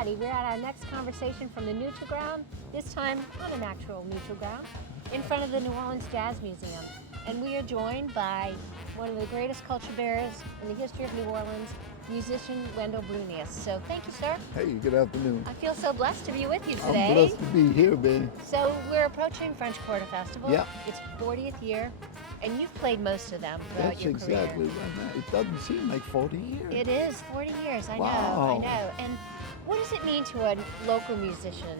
righty, we're at our next conversation from the neutral ground, this time on an actual neutral ground, in front of the New Orleans Jazz Museum. And we are joined by one of the greatest culture bearers in the history of New Orleans, musician Wendell Brunious. So thank you, sir. Hey, good afternoon. I feel so blessed to be with you today. I'm blessed to be here, baby. So we're approaching French Quarter Festival. Yeah. It's 40th year, and you've played most of them throughout That's your exactly career. right. It doesn't seem like 40 years. It is 40 years, I Wow. know. And what does it mean to a local musician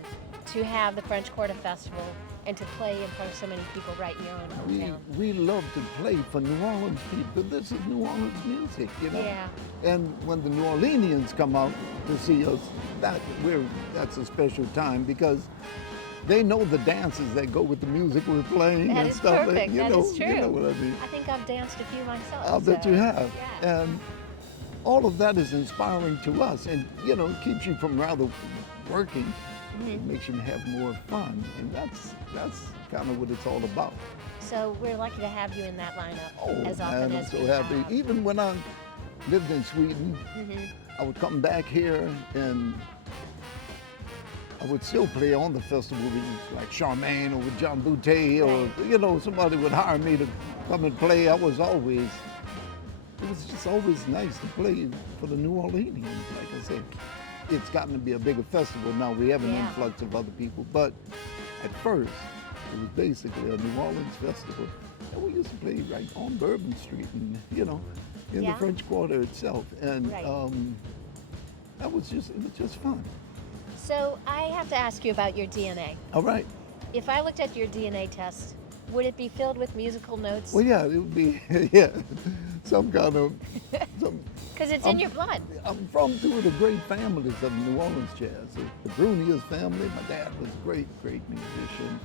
to have the French Quarter Festival and to play in front of so many people right in your own hometown? We love to play for New Orleans people. This is New Orleans music, you know? Yeah. And when the New Orleanians come out to see us, that's a special time because they know the dances that go with the music we're playing That and is stuff. perfect. You That know, is true. You know what I mean? I think I've danced a few myself. I'll bet you have. Yeah. And all of that is inspiring to us, and you know, it keeps you from rather working. It makes you have more fun, and that's kind of what it's all about. So we're lucky to have you in that lineup Oh, as often man, as I'm so we happy. have. Even when I lived in Sweden, I would come back here and I would still play on the festival with like Charmaine or with John Boutte, or you know, somebody would hire me to come and play. It was just always nice to play for the New Orleanians. Like I said, it's gotten to be a bigger festival now. We have an influx of other people, but at first it was basically a New Orleans festival, and we used to play right on Bourbon Street, and you know, in the French Quarter itself, and it was just fun. So I have to ask you about your DNA. All right. If I looked at your DNA test, would it be filled with musical notes? Well, yeah, it would be some kind of Because it's in your blood. I'm from two of the great families of New Orleans jazz. The Brunious family. My dad was a great musician.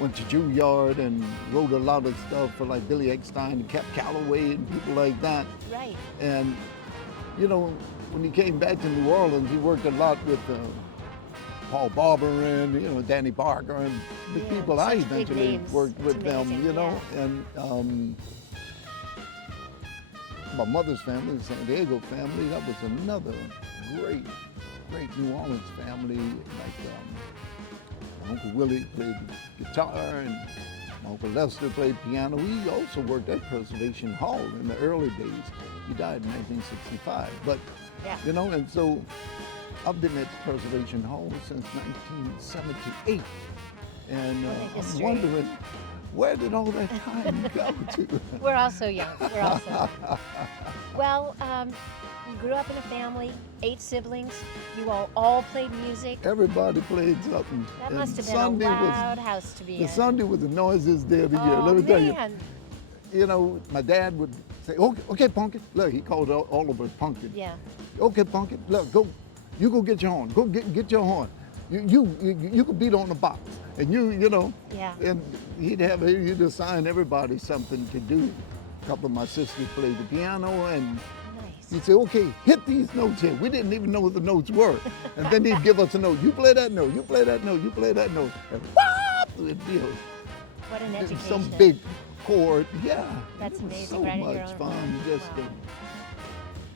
Went to Juilliard and wrote a lot of stuff for like Billy Eckstine and Cap Calloway and people like that. Right. And you know, when he came back to New Orleans, he worked a lot with Paul Barber and you know Danny Barker and the people I eventually worked with them. You know, and my mother's family, the San Diego family, that was another great New Orleans family. Like my Uncle Willie played guitar and my Uncle Lester played piano. He also worked at Preservation Hall in the early days. He died in 1965. But, you know, and so I've been at Preservation Hall since 1978. And I'm wondering, where did all that time go to? We're all so young. We're all so young. Well, you grew up in a family, 8 siblings. You all played music. Everybody played something. That must have been a loud house to be in. The Sunday was the noisiest day of the year. Let me tell you. You know, my dad would say, okay, Pumpkin. Look, he called all of us Pumpkin. Yeah. Okay, Pumpkin, look, you go get your horn. Go get your horn. You could beat on the box. And you know, and he'd assign everybody something to do. A couple of my sisters played the piano, and he'd say, okay, hit these notes here. We didn't even know what the notes were. And then he'd give us a note. You play that note, you play that note, you play that note. And whoop, what an education. Some big chord, That's amazing, so right in your much own fun. home. Just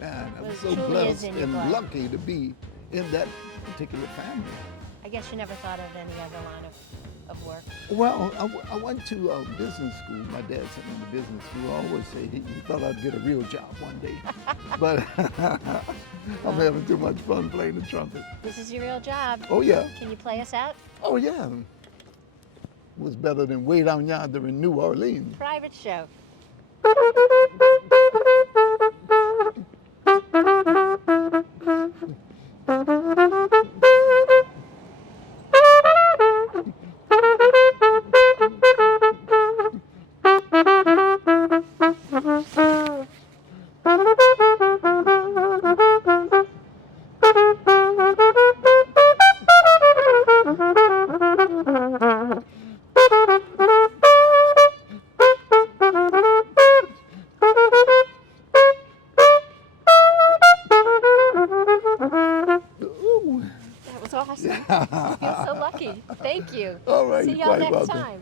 man, I was so truly blessed in your and blood. lucky to be in that particular family. I guess you never thought of any other line of work. Well, I went to business school. My dad sent me to business school. I always say he thought I'd get a real job one day. But I'm having too much fun playing the trumpet. This is your real job. Oh, yeah. Can you play us out? Oh, yeah. It was better than way down yonder in New Orleans. Private show. Awesome. I feel so lucky. Thank you. All right. See y'all next time.